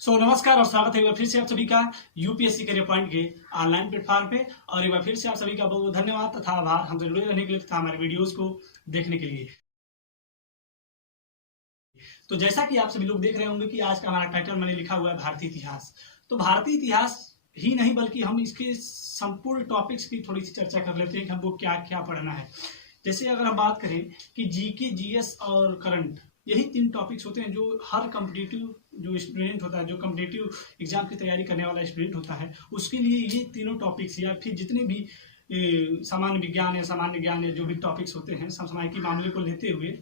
नमस्कार और स्वागत है एक बार फिर से आप सभी का यूपीएससी करियर पॉइंट के ऑनलाइन प्लेटफॉर्म पे। और एक बार फिर से आप सभी का बहुत बहुत धन्यवाद तथा आभार हमसे जुड़े रहने के लिए तथा हमारे वीडियोस को देखने के लिए। तो जैसा कि आप सभी लोग देख रहे होंगे कि आज का हमारा टाइटल मैंने लिखा हुआ है भारतीय इतिहास। तो भारतीय इतिहास ही नहीं बल्कि हम इसके संपूर्ण टॉपिक्स की थोड़ी सी चर्चा कर लेते हैं कि हमको क्या क्या पढ़ना है। जैसे अगर हम बात करें कि जीके, जीएस और करंट, यही तीन टॉपिक्स होते हैं जो हर कॉम्पिटिटिव जो स्टूडेंट होता है, जो कॉम्पिटिटिव एग्जाम की तैयारी करने वाला स्टूडेंट होता है, उसके लिए ये तीनों टॉपिक्स या फिर जितने भी सामान्य विज्ञान या सामान्य ज्ञान या जो भी टॉपिक्स होते हैं समसामयिक मामले को लेते हुए,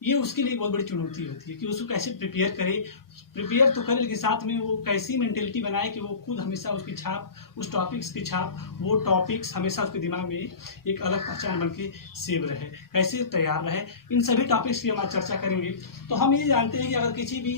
ये उसके लिए बहुत बड़ी चुनौती होती है कि उसको कैसे प्रिपेयर तो करे, लेकिन साथ में वो कैसी मेंटेलिटी बनाए कि वो खुद हमेशा उसकी छाप, उस टॉपिक्स की छाप, वो टॉपिक्स हमेशा उसके दिमाग में एक अलग पहचान बन के सेव रहे, कैसे तैयार रहे। इन सभी टॉपिक्स की हम आज चर्चा करेंगे। तो हम ये जानते हैं कि अगर किसी भी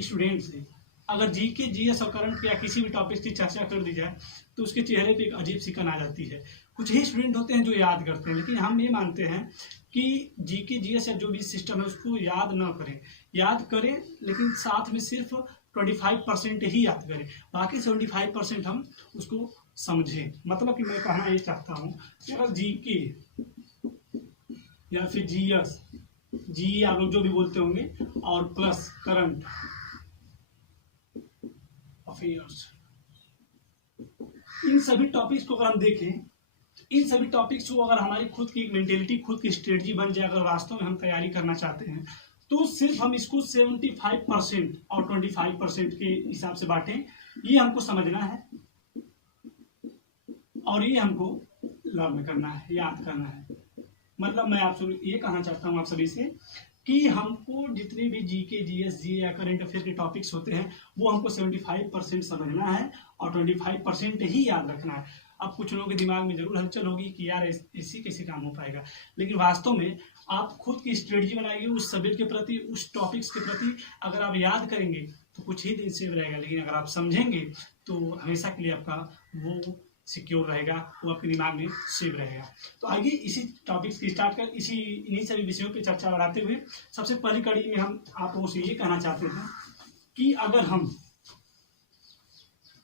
स्टूडेंट से अगर जीके, जीएस और करंट या किसी भी टॉपिक्स की चर्चा कर दी जाए तो उसके चेहरे पे एक अजीब सिकन आ जाती है। कुछ ही स्टूडेंट होते हैं जो याद करते हैं, लेकिन हम ये मानते हैं कि जीके, जीएस या जो भी सिस्टम है उसको याद न करें, याद करें लेकिन साथ में सिर्फ 25% ही याद करें, बाकी 75% हम उसको समझें। मतलब कि मैं कहना ये चाहता हूँ कि अगर जीके या फिर जीएस, जी आप लोग जो भी बोलते होंगे, और प्लस करंट अफेयर्स, इन सभी टॉपिक्स को अगर हम देखें, इन सभी टॉपिक्स को अगर हमारी खुद की मेंटेलिटी, खुद की स्ट्रेटजी बन जाए, अगर वास्तव में हम तैयारी करना चाहते हैं तो सिर्फ हम इसको 75% और 25% के हिसाब से बांटें। ये हमको समझना है और ये हमको लर्न करना है, याद करना है। मतलब मैं आपसे ये कहना चाहता हूँ आप सभी से कि हमको जितने भी जीके, जीएस, जी या करंट अफेयर के टॉपिक्स होते हैं वो हमको 75% समझना है और 25% ही याद रखना है। अब कुछ लोगों के दिमाग में जरूर हलचल होगी कि यार इसी कैसे काम हो पाएगा, लेकिन वास्तव में आप खुद की स्ट्रेटजी बनाइए उस सब्जेक्ट के प्रति, उस टॉपिक्स के प्रति। अगर आप याद करेंगे तो कुछ ही दिन सेव रहेगा, लेकिन अगर आप समझेंगे तो हमेशा के लिए आपका वो सिक्योर रहेगा, वो आपके दिमाग में सेव रहेगा। तो आइए इसी टॉपिक्स की स्टार्ट कर इन्हीं सभी विषयों की चर्चा बढ़ाते हुए सबसे पहली कड़ी में हम आप लोगों से ये कहना चाहते हैं कि अगर हम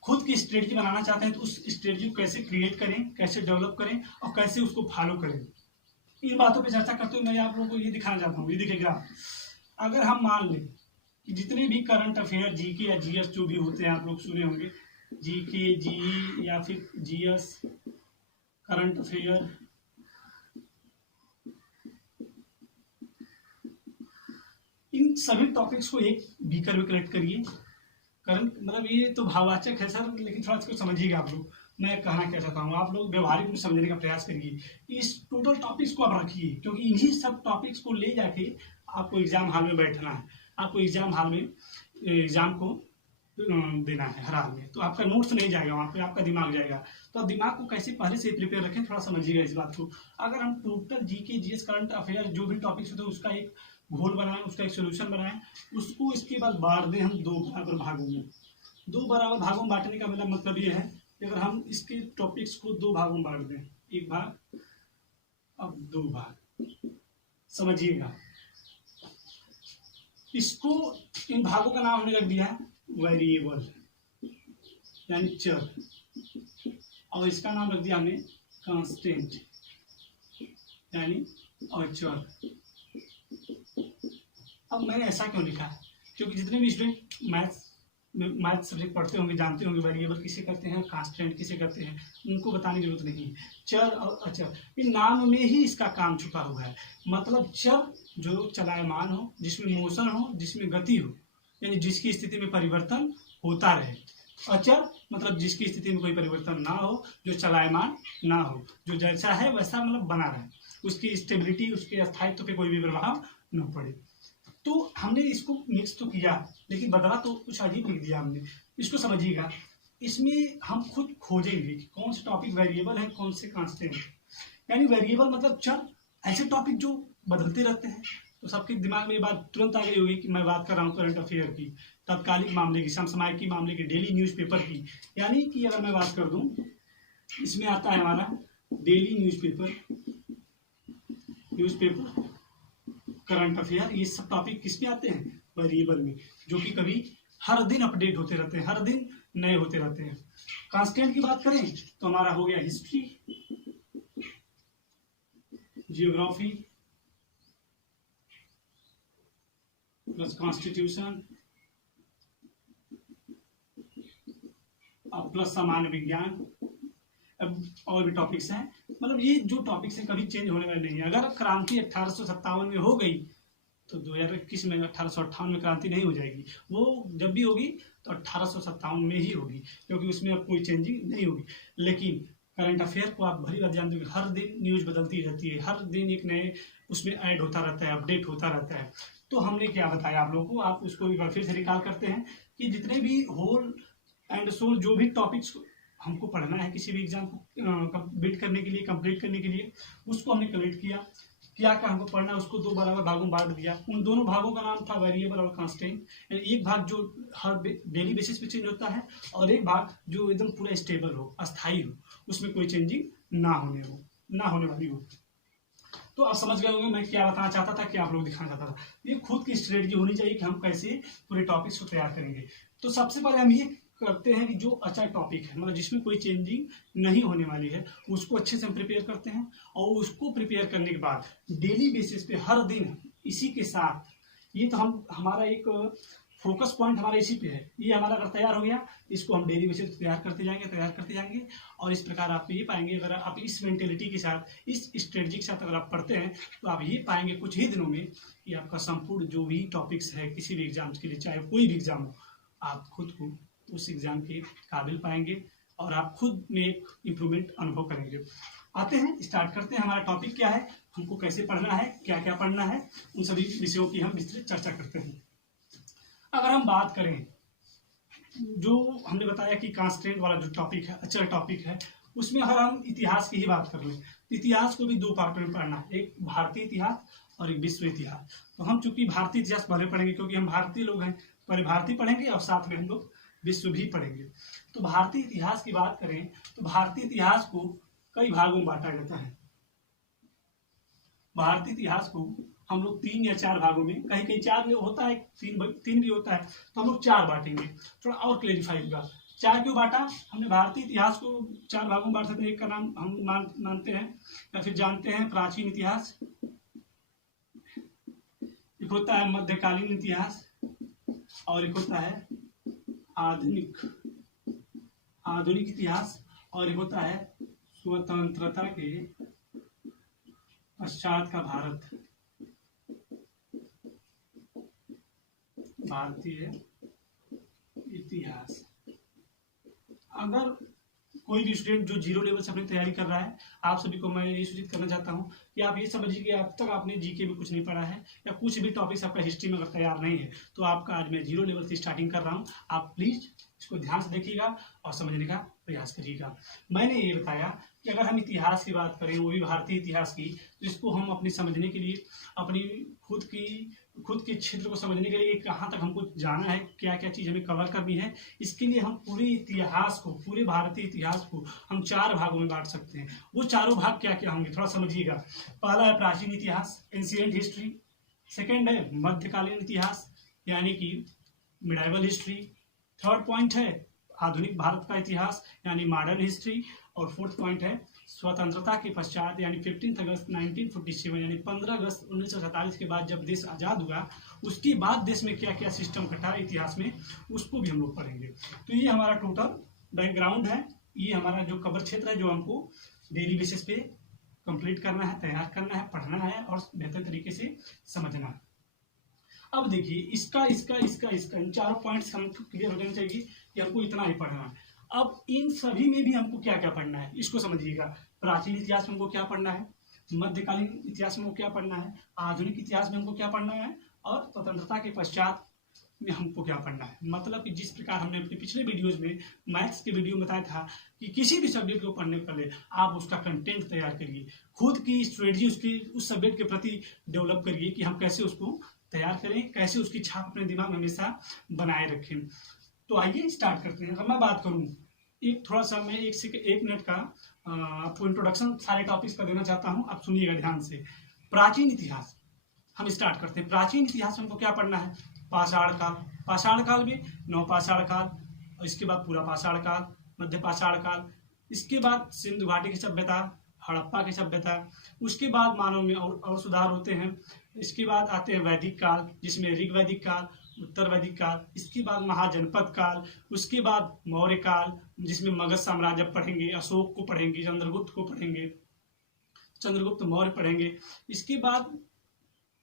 खुद की स्ट्रेटजी बनाना चाहते हैं तो उस स्ट्रेटजी को कैसे क्रिएट करें, कैसे डेवलप करें और कैसे उसको फॉलो करें। इन बातों पे चर्चा करते हुए मैं आप लोगों को ये दिखाना चाहता हूँ। ये देखिएगा, अगर हम मान लें कि जितने भी करंट अफेयर, जीके या जीएस जो भी होते हैं, आप लोग सुने होंगे जीके, जीई या फिर जीएस, करंट अफेयर, इन सभी टॉपिक्स को एक बीकर में कलेक्ट करिए। करंट मतलब ये तो भाववाचक है सर, लेकिन थोड़ा इसको समझिएगा आप लोग। मैं कहना क्या चाहता हूँ, आप लोग व्यवहारिक रूप से समझने का प्रयास करिए। इस टोटल टॉपिक्स को आप रखिए, क्योंकि इन्हीं सब टॉपिक्स को ले जाके आपको एग्जाम हॉल में बैठना है, आपको एग्जाम हॉल में एग्जाम को देना है हर हाल में। तो आपका नोट्स नहीं जाएगा वहाँ पे, आपका दिमाग जाएगा। तो आप दिमाग को कैसे पहले से प्रिपेयर रखें, थोड़ा समझिएगा इस बात को। अगर हम total GK, GS, current affair जो भी टॉपिक्स होते हैं उसका एक घोल बनाएं, उसका एक सोल्यूशन बनाएं, उसको इसके बाद बांट दें हम 2 बराबर भागों में। 2 बराबर भागों में बांटने का मतलब ये है कि अगर हम इसके टॉपिक्स को 2 भागों में बांट दें, एक भाग अब 2 भाग, समझिएगा। इसको, इन भागों का नाम हमने रख दिया है वेरिएबल यानी चर, और इसका नाम रख दिया हमने कांस्टेंट यानी अचर। अब मैंने ऐसा क्यों लिखा है, क्योंकि जितने भी स्टूडेंट मैथ सब्जेक्ट पढ़ते होंगे जानते होंगे वेरिएबल किसे करते हैं, कांस्टेंट किसे करते हैं, उनको बताने की जरूरत नहीं है। चर और अचर, इन नाम में ही इसका काम छुपा हुआ है। मतलब चर जो चलायमान हो, जिसमें मोशन हो, जिसमें गति हो, यानी जिसकी स्थिति में परिवर्तन होता रहे। अचर मतलब जिसकी स्थिति में कोई परिवर्तन ना हो, जो चलायमान ना हो, जो जैसा है वैसा मतलब बना रहे, उसकी स्टेबिलिटी, उसके स्थायित्व पे कोई भी प्रभाव न पड़े। तो हमने इसको मिक्स तो किया, लेकिन बदला तो कुछ अजीब लिख दिया हमने। इसको समझिएगा, इसमें हम खुद खोजेंगे कि कौन से टॉपिक वेरिएबल है, कौन से कांस्टेंट। यानी वेरिएबल मतलब चर, ऐसे टॉपिक जो बदलते रहते हैं। तो सबके दिमाग में ये बात तुरंत आ गई होगी कि मैं बात कर रहा हूँ करंट अफेयर की, तत्कालिक मामले की, समसामयिक मामले की, डेली न्यूज़पेपर की। यानी कि अगर मैं बात कर दूं, इसमें आता है हमारा डेली न्यूज़पेपर, करंट अफेयर, ये सब टॉपिक किस में आते हैं, वेरिएबल में, जो कि कभी हर दिन अपडेट होते रहते हैं, हर दिन नए होते रहते हैं। कांस्टेंट की बात करें तो हमारा हो गया history, geography plus constitution plus सामान्य विज्ञान। अब और भी टॉपिक्स हैं, मतलब ये जो टॉपिक्स हैं कभी चेंज होने वाले नहीं है। अगर क्रांति 1857 में हो गई तो 2021 में 1858 में क्रांति नहीं हो जाएगी, वो जब भी होगी तो 1857 में ही होगी, क्योंकि उसमें अब कोई चेंजिंग नहीं होगी। लेकिन करंट अफेयर को आप भली बात जानते हो, हर दिन न्यूज़ बदलती रहती है, हर दिन एक नए उसमें ऐड होता रहता है, अपडेट होता रहता है। तो हमने क्या बताया आप लोगों को, आप उसको एक बार फिर से रिकॉल करते हैं कि जितने भी होल एंड सोल जो भी टॉपिक्स हमको पढ़ना है किसी भी एग्जाम को बीट करने के लिए, कंप्लीट करने के लिए, उसको हमने कलेक्ट किया। क्या क्या हमको पढ़ना है उसको दो बराबर भागों में बांट दिया। उन दोनों भागों का नाम था वेरिएबल और कांस्टेंट। एक भाग जो हर डेली बेसिस पे चेंज होता है और एक भाग जो एकदम पूरा स्टेबल हो, अस्थाई हो, उसमें कोई चेंजिंग ना होने वाली हो। तो आप समझ गए होंगे मैं क्या बताना चाहता था, क्या आप लोग दिखाना चाहता था। ये खुद की स्ट्रेटजी होनी चाहिए कि हम कैसे पूरे टॉपिक्स को तैयार करेंगे। तो सबसे पहले हम ये करते हैं कि जो अच्छा टॉपिक है, मतलब जिसमें कोई चेंजिंग नहीं होने वाली है, उसको अच्छे से हम प्रिपेयर करते हैं। और उसको प्रिपेयर करने के बाद डेली बेसिस पे हर दिन इसी के साथ, ये तो हमारा एक फोकस पॉइंट हमारा इसी पे है। ये हमारा अगर तैयार हो गया, इसको हम डेली बेसिस पे तैयार करते जाएंगे। और इस प्रकार आप ये पाएंगे, अगर आप इस मेंटेलिटी के साथ, इस स्ट्रेटजी के साथ अगर आप पढ़ते हैं तो आप ये पाएंगे कुछ ही दिनों में कि आपका संपूर्ण जो भी टॉपिक्स है किसी भी एग्जाम के लिए, चाहे कोई भी एग्जाम हो, आप खुद को उस एग्जाम के काबिल पाएंगे और आप खुद में एक इम्प्रूवमेंट अनुभव करेंगे। आते हैं, स्टार्ट करते हैं। हमारा टॉपिक क्या है, हमको कैसे पढ़ना है, क्या क्या पढ़ना है, उन सभी विषयों की हम विस्तृत चर्चा करते हैं। अगर हम बात करें, जो हमने बताया कि कांस्टेंट वाला जो टॉपिक है, अचल टॉपिक है, उसमें अगर हम इतिहास की ही बात कर लें, इतिहास को भी दो पार्ट में पढ़ना है, एक भारतीय इतिहास और एक विश्व इतिहास। तो हम चूंकि भारतीय इतिहास पहले पढ़ेंगे क्योंकि हम भारतीय लोग हैं, पहले भारतीय पढ़ेंगे और साथ में हम लोग विश्व भी पढ़ेंगे। तो भारतीय इतिहास की बात करें तो भारतीय इतिहास को कई भागों में बांटा जाता है। भारतीय इतिहास को हम लोग 3 या 4 भागों में, कहीं कहीं 4 में होता है, 3 भी होता है, तो हम लोग 4 बांटेंगे। थोड़ा और क्लेरिफाई होगा, 4 क्यों बांटा हमने। भारतीय इतिहास को 4 भागों में बांट सकते हैं। एक का नाम हम मानते हैं या फिर जानते हैं प्राचीन इतिहास, एक होता है मध्यकालीन इतिहास और एक होता है आधुनिक इतिहास और एक होता है स्वतंत्रता के पश्चात का भारत, भारतीय इतिहास। अगर कोई भी स्टूडेंट जो 0 लेवल से अपनी तैयारी कर रहा है, आप सभी को मैं ये सूचित करना चाहता हूँ कि आप ये समझिए कि अब तक आपने जीके में कुछ नहीं पढ़ा है या कुछ भी टॉपिक्स आपका हिस्ट्री में अगर तैयार नहीं है, तो आपका आज मैं 0 लेवल से स्टार्टिंग कर रहा हूँ। आप प्लीज इसको ध्यान से देखिएगा और समझने का प्रयास करिएगा। मैंने ये बताया कि अगर हम इतिहास की बात करें, वो भी भारतीय इतिहास की, तो इसको हम अपने समझने के लिए, अपनी खुद के क्षेत्र को समझने के लिए कहाँ तक हमको जाना है, क्या क्या चीज़ हमें कवर करनी है, इसके लिए हम पूरे इतिहास को, पूरे भारतीय इतिहास को हम 4 भागों में बांट सकते हैं। वो चारों भाग क्या क्या होंगे थोड़ा समझिएगा। पहला है प्राचीन इतिहास, एंशिएंट हिस्ट्री। सेकेंड है मध्यकालीन इतिहास यानी कि मिडाइवल हिस्ट्री। थर्ड पॉइंट है आधुनिक भारत का इतिहास यानी मॉडर्न हिस्ट्री। और फोर्थ पॉइंट है स्वतंत्रता के पश्चात यानी 15 अगस्त 1947 यानी 15 अगस्त 1947 के बाद जब देश आज़ाद हुआ, उसके बाद देश में क्या क्या सिस्टम घटा इतिहास में, उसको भी हम लोग पढ़ेंगे। तो ये हमारा टोटल बैकग्राउंड है, ये हमारा जो कवर क्षेत्र है, जो हमको डेली बेसिस पे कंप्लीट करना है, तैयार करना है, पढ़ना है और बेहतर तरीके से समझना है। अब देखिए, इसका इन चारों पॉइंट्स हमको क्लियर हो जाना चाहिए कि हमको इतना ही पढ़ना है। अब इन सभी में भी हमको क्या क्या पढ़ना है, इसको समझिएगा। प्राचीन इतिहास में हमको क्या पढ़ना है, मध्यकालीन इतिहास में हमको क्या पढ़ना है, आधुनिक इतिहास में हमको क्या पढ़ना है और स्वतंत्रता के पश्चात में हमको क्या पढ़ना है। मतलब कि जिस प्रकार हमने अपने पिछले वीडियोज में, मैथ्स के वीडियो में बताया था कि किसी भी सब्जेक्ट को पढ़ने के पहले आप उसका कंटेंट तैयार करिए, खुद की स्ट्रेटजी उसकी उस सब्जेक्ट के प्रति डेवलप करिए कि हम कैसे उसको तैयार करें, कैसे उसकी छाप अपने दिमाग में हमेशा बनाए रखें। तो आइए स्टार्ट करते हैं। अगर मैं बात करूं, एक थोड़ा सा मैं 1 मिनट का आपको इंट्रोडक्शन सारे टॉपिक्स का देना चाहता हूं, आप सुनिएगा ध्यान से। प्राचीन इतिहास हम स्टार्ट करते हैं। प्राचीन इतिहास में हमको क्या पढ़ना है, पाषाण काल, पाषाण काल में नवपाषाण काल, और इसके बाद पूरा पाषाण काल, मध्य पाषाण काल, इसके बाद सिंधु घाटी की सभ्यता, हड़प्पा की सभ्यता, उसके बाद मानव में और सुधार होते हैं। इसके बाद आते हैं वैदिक काल, जिसमें ऋग्वैदिक काल, उत्तर वैदिक काल, इसके बाद महाजनपद काल, उसके बाद मौर्य काल, जिसमें मगध साम्राज्य पढ़ेंगे, अशोक को पढ़ेंगे, चंद्रगुप्त को पढ़ेंगे, चंद्रगुप्त मौर्य पढ़ेंगे। इसके बाद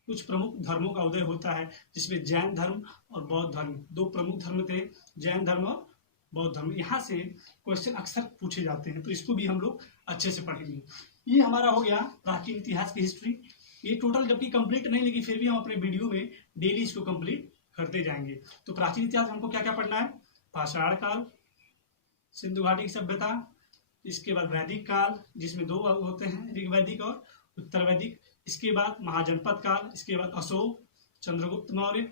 कुछ प्रमुख धर्मों का उदय होता है, जिसमें जैन धर्म और बौद्ध धर्म, दो प्रमुख धर्म थे, जैन धर्म और बौद्ध धर्म। यहाँ से क्वेश्चन अक्सर पूछे जाते हैं, तो इसको भी हम लोग अच्छे से पढ़ेंगे। ये हमारा हो गया प्राचीन इतिहास की हिस्ट्री। ये टोटल जबकि कंप्लीट नहीं, लेकिन फिर भी हम अपने वीडियो में डेली इसको कंप्लीट करते जाएंगे। तो प्राचीन इतिहास हमको क्या क्या पढ़ना है? पाषाण काल, सिंधु घाटी की सभ्यता, इसके बाद वैदिक काल, जिसमें दो होते हैं, ऋग्वैदिक और उत्तर वैदिक, इसके बाद महाजनपद काल, इसके बाद अशोक, चंद्रगुप्त मौर्य,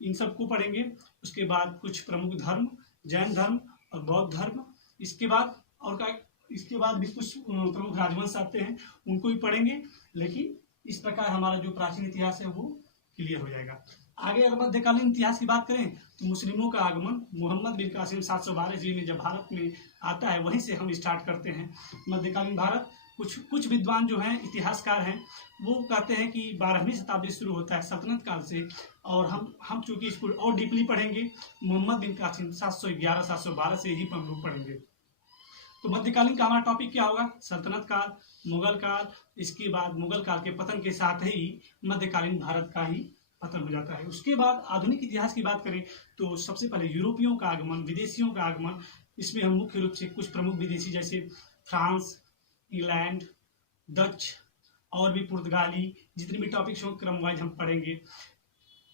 इन सबको पढ़ेंगे। उसके बाद कुछ प्रमुख धर्म, जैन धर्म और बौद्ध धर्म, इसके बाद और का इसके बाद भी कुछ प्रमुख राजवंश आते हैं, उनको भी पढ़ेंगे। लेकिन इस प्रकार हमारा जो प्राचीन इतिहास है वो क्लियर हो जाएगा। आगे अगर मध्यकालीन इतिहास की बात करें तो मुस्लिमों का आगमन मोहम्मद बिन कासिम 712 ईस्वी में जब भारत में आता है, वहीं से हम स्टार्ट करते हैं मध्यकालीन भारत। कुछ विद्वान जो हैं, इतिहासकार हैं, वो कहते हैं कि 12वीं शताब्दी शुरू होता है सल्तनत काल से, और हम चूंकि इसको और डीपली पढ़ेंगे, मोहम्मद बिन कासिम 711-712 से ही हम लोग पढ़ेंगे। तो मध्यकालीन का हमारा टॉपिक क्या होगा? सल्तनत काल, मुगल काल, इसके बाद मुगल काल के पतन के साथ ही मध्यकालीन भारत का ही पतन हो जाता है। उसके बाद आधुनिक इतिहास की बात करें तो सबसे पहले यूरोपियों का आगमन, विदेशियों का आगमन। इसमें हम मुख्य रूप से कुछ प्रमुख विदेशी जैसे फ्रांस, इंग्लैंड, डच और भी पुर्तगाली, जितने भी टॉपिक्स हों क्रम वाइज हम पढ़ेंगे।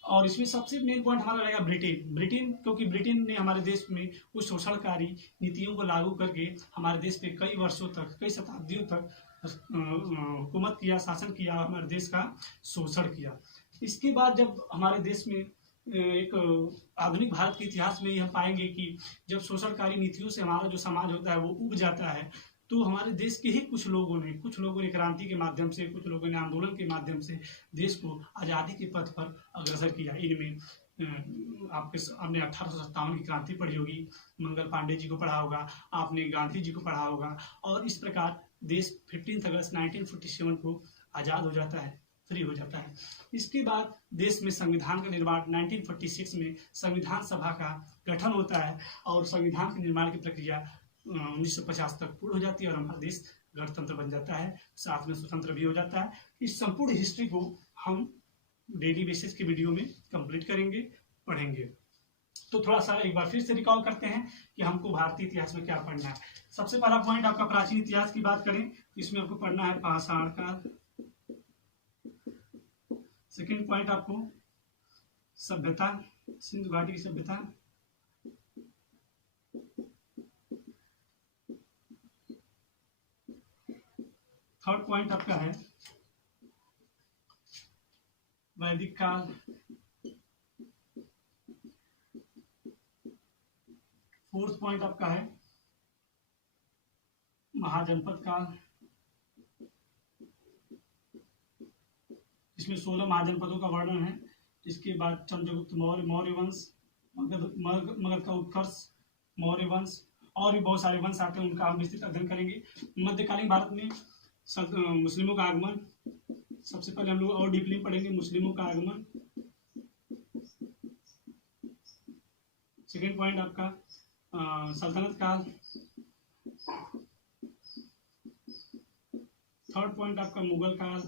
और इसमें सबसे मेन पॉइंट हमारा रहेगा ब्रिटेन, क्योंकि ब्रिटेन ने हमारे देश में कुछ शोषणकारी नीतियों को लागू करके हमारे देश पे कई वर्षों तक, कई शताब्दियों तक हुकूमत किया, शासन किया, हमारे देश का शोषण किया। इसके बाद जब हमारे देश में एक आधुनिक भारत के इतिहास में ही हम पाएंगे कि जब शोषणकारी नीतियों से हमारा जो समाज होता है वो उब जाता है, तो हमारे देश के ही कुछ लोगों ने क्रांति के माध्यम से, कुछ लोगों ने आंदोलन के माध्यम से देश को आज़ादी के पथ पर अग्रसर किया। इनमें आपने 1857 की क्रांति पढ़ी होगी, मंगल पांडे जी को पढ़ा होगा, आपने गांधी जी को पढ़ा होगा, और इस प्रकार देश 15 अगस्त 1947 को आज़ाद हो जाता है, फ्री हो जाता है। इसके बाद देश में संविधान का निर्माण 1946 में संविधान सभा का गठन होता है, और संविधान के निर्माण की प्रक्रिया 1950 तक पूर्ण हो जाती है और हमारा देश गणतंत्र बन जाता है, साथ में स्वतंत्र भी हो जाता है। इस संपूर्ण हिस्ट्री को हम डेली बेसिस के वीडियो में कंप्लीट करेंगे, पढ़ेंगे। तो थोड़ा सा एक बार फिर से रिकॉल करते हैं कि हमको भारतीय इतिहास में क्या पढ़ना है। सबसे पहला पॉइंट आपका प्राचीन इतिहास की बात करें तो इसमें आपको पढ़ना है पाषाण काल। सेकेंड पॉइंट आपको सभ्यता, सिंधु घाटी की सभ्यता। थर्ड पॉइंट आपका है वैदिक काल। फोर्थ पॉइंट आपका है महाजनपद काल, इसमें 16 महाजनपदों का वर्णन है। इसके बाद चंद्रगुप्त मौर्य, मौर्य वंश, मगध का उत्कर्ष, मौर्य वंश, और भी बहुत सारे वंश आते हैं, उनका हम विस्तृत अध्ययन करेंगे। मध्यकालीन भारत में मुस्लिमों का आगमन, सबसे पहले हम लोग और डीपली पढ़ेंगे मुस्लिमों का आगमन। सेकेंड पॉइंट आपका सल्तनत काल। थर्ड पॉइंट आपका मुगल काल,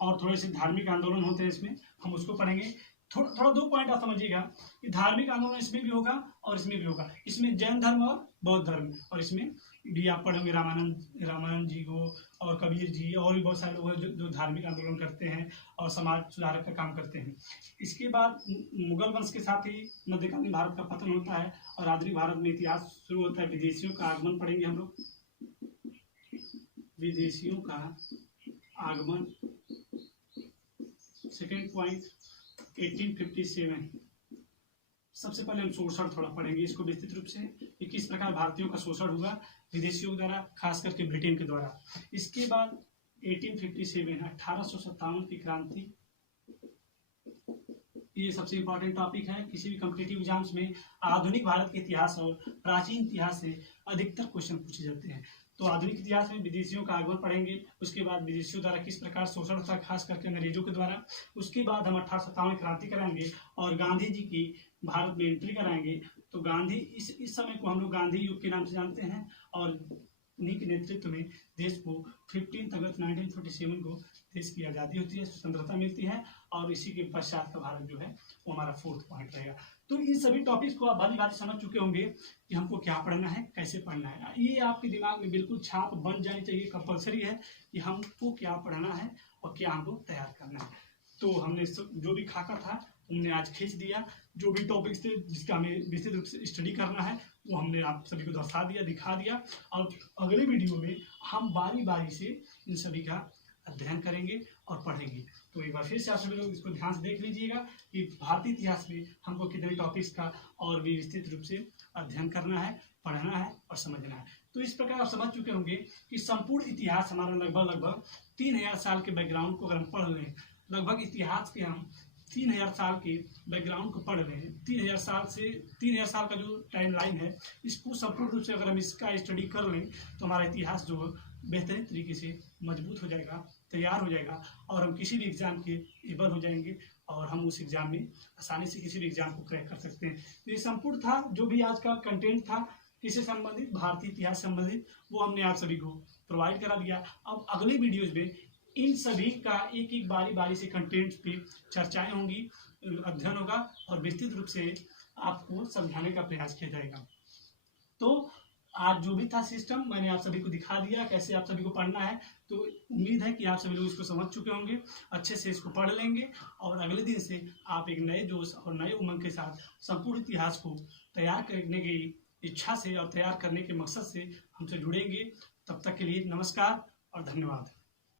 और थोड़े से धार्मिक आंदोलन होते हैं इसमें, हम उसको पढ़ेंगे। थोड़ा दो पॉइंट आप समझिएगा कि धार्मिक आंदोलन इसमें भी होगा और इसमें भी होगा। इसमें जैन धर्म और बौद्ध धर्म, और इसमें भी आप पढ़ोगे रामानंद जी को और कबीर जी, और भी बहुत सारे लोग हैं जो धार्मिक आंदोलन करते हैं और समाज सुधारक का काम करते हैं। इसके बाद मुगल वंश के साथ ही मध्यकालीन भारत का पतन होता है और आधुनिक भारत में इतिहास शुरू होता है। विदेशियों का आगमन पढ़ेंगे हम लोग, विदेशियों का आगमन। Second point 1857। सबसे पहले हम शोषण थोड़ा पढ़ेंगे इसको विस्तृत रूप से कि किस प्रकार भारतीयों का शोषण हुआ विदेशियों द्वारा, खास करके ब्रिटेन के द्वारा। इसके बाद 1857 1857 की क्रांति, ये सबसे इम्पोर्टेंट टॉपिक है किसी भी कॉम्पिटिटिव एग्जाम्स में। आधुनिक भारत के इतिहास और प्राचीन इतिहास से अधिकतर क्वेश्चन पूछे जाते हैं। तो आधुनिक इतिहास में विदेशियों का आगमन पढ़ेंगे, उसके बाद विदेशियों द्वारा किस प्रकार शोषण था, खास करके अंग्रेजों के द्वारा। उसके बाद हम 1857 क्रांति कराएंगे और गांधी जी की भारत में एंट्री कराएंगे। तो गांधी इस समय को हम लोग गांधी युग के नाम से जानते हैं और उन्हीं के नेतृत्व में देश को 15 अगस्त 1947 को देश की आज़ादी होती है, स्वतंत्रता मिलती है और इसी के पश्चात का भारत जो है वो हमारा 4th पॉइंट रहेगा। तो इन सभी टॉपिक्स को आप भली भांति समझ चुके होंगे कि हमको क्या पढ़ना है, कैसे पढ़ना है। ये आपके दिमाग में बिल्कुल छाप बन जानी चाहिए, कंपलसरी है कि हमको क्या पढ़ना है और क्या हमको तैयार करना है। तो हमने जो भी खाका था हमने आज खींच दिया, जो भी टॉपिक्स थे जिसका हमें विस्तृत रूप से स्टडी करना है वो हमने आप सभी को दर्शा दिया, दिखा दिया। और अगले वीडियो में हम बारी बारी से इन सभी का अध्ययन करेंगे और पढ़ेंगे। तो एक बार फिर से आप सभी लोग इसको ध्यान से देख लीजिएगा कि भारतीय इतिहास में हमको कितने टॉपिक्स का और भी विस्तृत रूप से अध्ययन करना है, पढ़ना है और समझना है। तो इस प्रकार आप समझ चुके होंगे कि संपूर्ण इतिहास हमारा लगभग 3000 साल के बैकग्राउंड को अगर हम पढ़ लें, लगभग इतिहास के हम 3000 साल के बैकग्राउंड को पढ़ रहे हैं। 3000 साल का जो टाइम लाइन है इसको संपूर्ण रूप से अगर हम इसका स्टडी कर लें तो हमारा इतिहास जो बेहतरीन तरीके से मजबूत हो जाएगा, तैयार हो जाएगा और हम किसी भी एग्जाम के एबल हो जाएंगे और हम उस एग्जाम में आसानी से किसी भी एग्जाम को क्रैक कर सकते हैं। तो ये संपूर्ण था जो भी आज का कंटेंट था किससे संबंधित, भारतीय इतिहास संबंधित, वो हमने आप सभी को प्रोवाइड करा दिया। अब अगले वीडियोज में इन सभी का एक एक बारी बारी से कंटेंट पे चर्चाएं होंगी, अध्ययन होगा और विस्तृत रूप से आपको समझाने का प्रयास किया जाएगा। तो आज जो भी था सिस्टम मैंने आप सभी को दिखा दिया कैसे आप सभी को पढ़ना है। तो उम्मीद है कि आप सभी लोग इसको समझ चुके होंगे, अच्छे से इसको पढ़ लेंगे और अगले दिन से आप एक नए जोश और नए उमंग के साथ संपूर्ण इतिहास को तैयार करने की इच्छा से और तैयार करने के मकसद से हमसे जुड़ेंगे। तब तक के लिए नमस्कार और धन्यवाद।